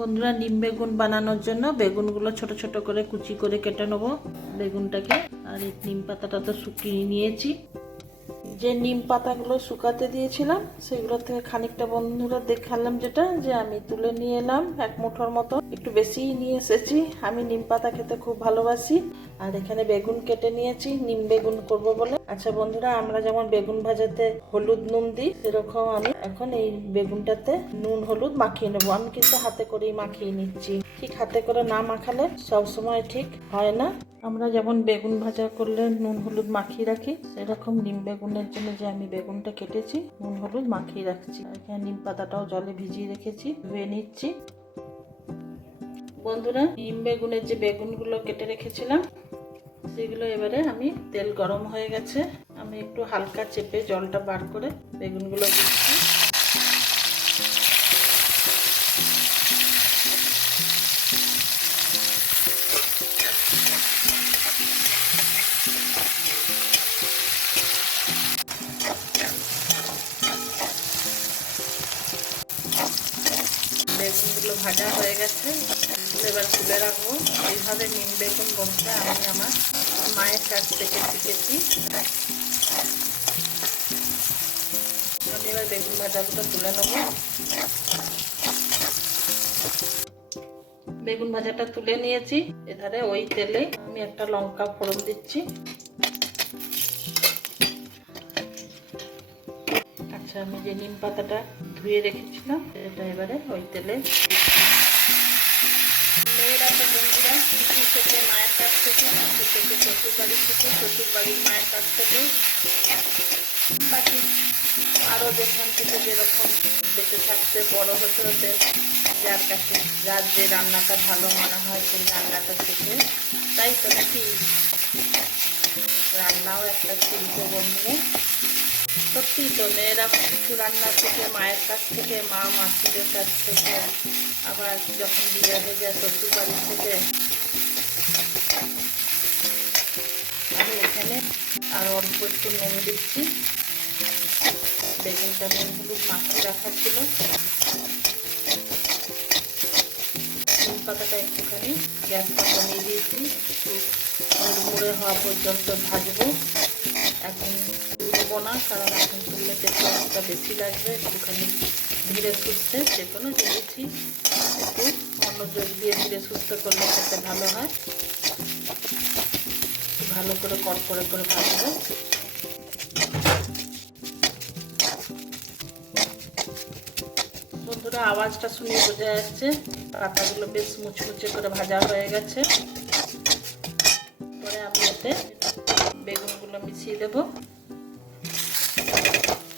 বন্ধুরা, নিম বেগুন বানানোর জন্য বেগুনগুলো ছোট ছোট করে কুচি করে কেটে নেবো বেগুনটাকে। আর এই নিম পাতাটা তো শুকিয়ে নিয়েছি। যে নিম পাতাগুলো শুকাতে দিয়েছিলাম সেগুলো থেকে খানিকটা বন্ধুরা দেখালাম যেটা যে আমি তুলে নিয়ে এলাম এক মুঠোর মতো, একটু বেশিই নিয়ে এসেছি। আমি নিম পাতা খেতে খুব ভালোবাসি। আর এখানে বেগুন কেটে নিয়েছি নিম বেগুন করব বলে। আচ্ছা বন্ধুরা, আমরা যেমন বেগুন ভাজাতে হলুদ নুন দিই, সেরকম আমি এখন এই বেগুনটাতে নুন হলুদ মাখিয়ে নেবো। আমি কিন্তু হাতে করেই মাখিয়ে নিচ্ছি। ঠিক হাতে করে না মাখালে সবসময় ঠিক হয় না। আমরা যেমন বেগুন ভাজা করলে নুন হলুদ মাখিয়ে রাখি, এরকম নিম বেগুনের জন্য যে আমি বেগুনটা কেটেছি নুন হলুদ মাখিয়ে রাখছি। এখানে নিম পাতাটাও জলে ভিজিয়ে রেখেছি, ধুয়ে নিচ্ছি। বন্ধুরা, নিম বেগুনের যে বেগুনগুলো কেটে রেখেছিলাম সেগুলো এবারে আমি, তেল গরম হয়ে গেছে, আমি একটু হালকা চেপে জলটা বার করে বেগুনগুলো দিচ্ছি। বেগুনগুলো ভাজা হয়ে গেছে, এবার তুলে রাখবো। এইভাবে নিম বেগুন বলতে আমি আমার মায়ের কাছ থেকে শিখেছি। আমি এবার বেগুন ভাজাগুলো তুলে নেব। বেগুন ভাজাটা তুলে নিয়েছি। এধারে ওই তেলে আমি একটা লঙ্কা ফোড়ন দিচ্ছি। আচ্ছা, আমি যে নিম পাতাটা ধুয়ে রেখেছিলাম এটা এবারে ওই তেলে। মেয়েরা তো বন্ধুরা কিছু থেকে মায়ের কাছ থেকে, কিছু থেকে শ্বশুর বাড়ি থেকে, শ্বশুর বাড়ির মায়ের কাছ থেকে, বাকি আরও যেখান থেকে যেরকম বেঁচে থাকতে বড় হতে হতে যার কাছে যার যে রান্নাটা ভালো মনে হয় সেই রান্নাটা শিখে। তাই তো নাকি? রান্নাও একটা শিল্প বন্ধু। সত্যি তো, মেয়েরা কিছু রান্না থেকে মায়ের কাছ থেকে, মা মাসিদের কাছ থেকে, আবার যখন বিয়ে হয়ে যায় শ্বশুর বাড়ি থেকে। আমি এখানে আর অল্প একটু নুন দিচ্ছি। বেগুনটা নুন হলুদ মাখিয়ে রাখা ছিল। নিম পাতাটা একটুখানি গ্যাসটা কমিয়ে দিয়েছি, একটু মুড়মুড়ে হওয়া পর্যন্ত ভাজবো। এখন তুলবো না, কারণ এখন তুললে তেলটা বেশি লাগবে। একটুখানি ধীরে সুস্থে যে কোনো জিনিসই একটু মনোযোগ দিয়ে ধীরে সুস্থ করলে খেতে ভালো হয়। ভালো করে কড়কড়ে করে ভাজবো। বন্ধুরা, আওয়াজটা শুনে বোঝা যাচ্ছে পাতাগুলো বেশ মুচমুচে করে ভাজা হয়ে গেছে। পরে আমি এতে বেগুনগুলো মিশিয়ে দেবো।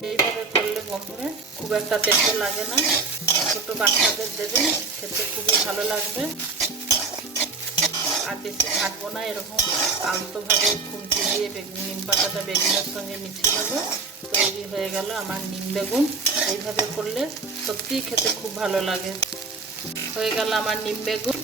এইভাবে করলে বন্ধুরা খুব একটা তেতো লাগে না। ছোটো বাচ্চাদের দেবেন, খেতে খুবই ভালো লাগবে। আর বেশি ঘাটবো না, এরকম আলতোভাবে খুন্তি দিয়ে নিম পাতাটা বেগুনের সঙ্গে মিশিয়ে নেবো। তৈরি হয়ে গেল আমার নিম বেগুন। এইভাবে করলে সত্যিই খেতে খুব ভালো লাগে। হয়ে গেল আমার নিম বেগুন।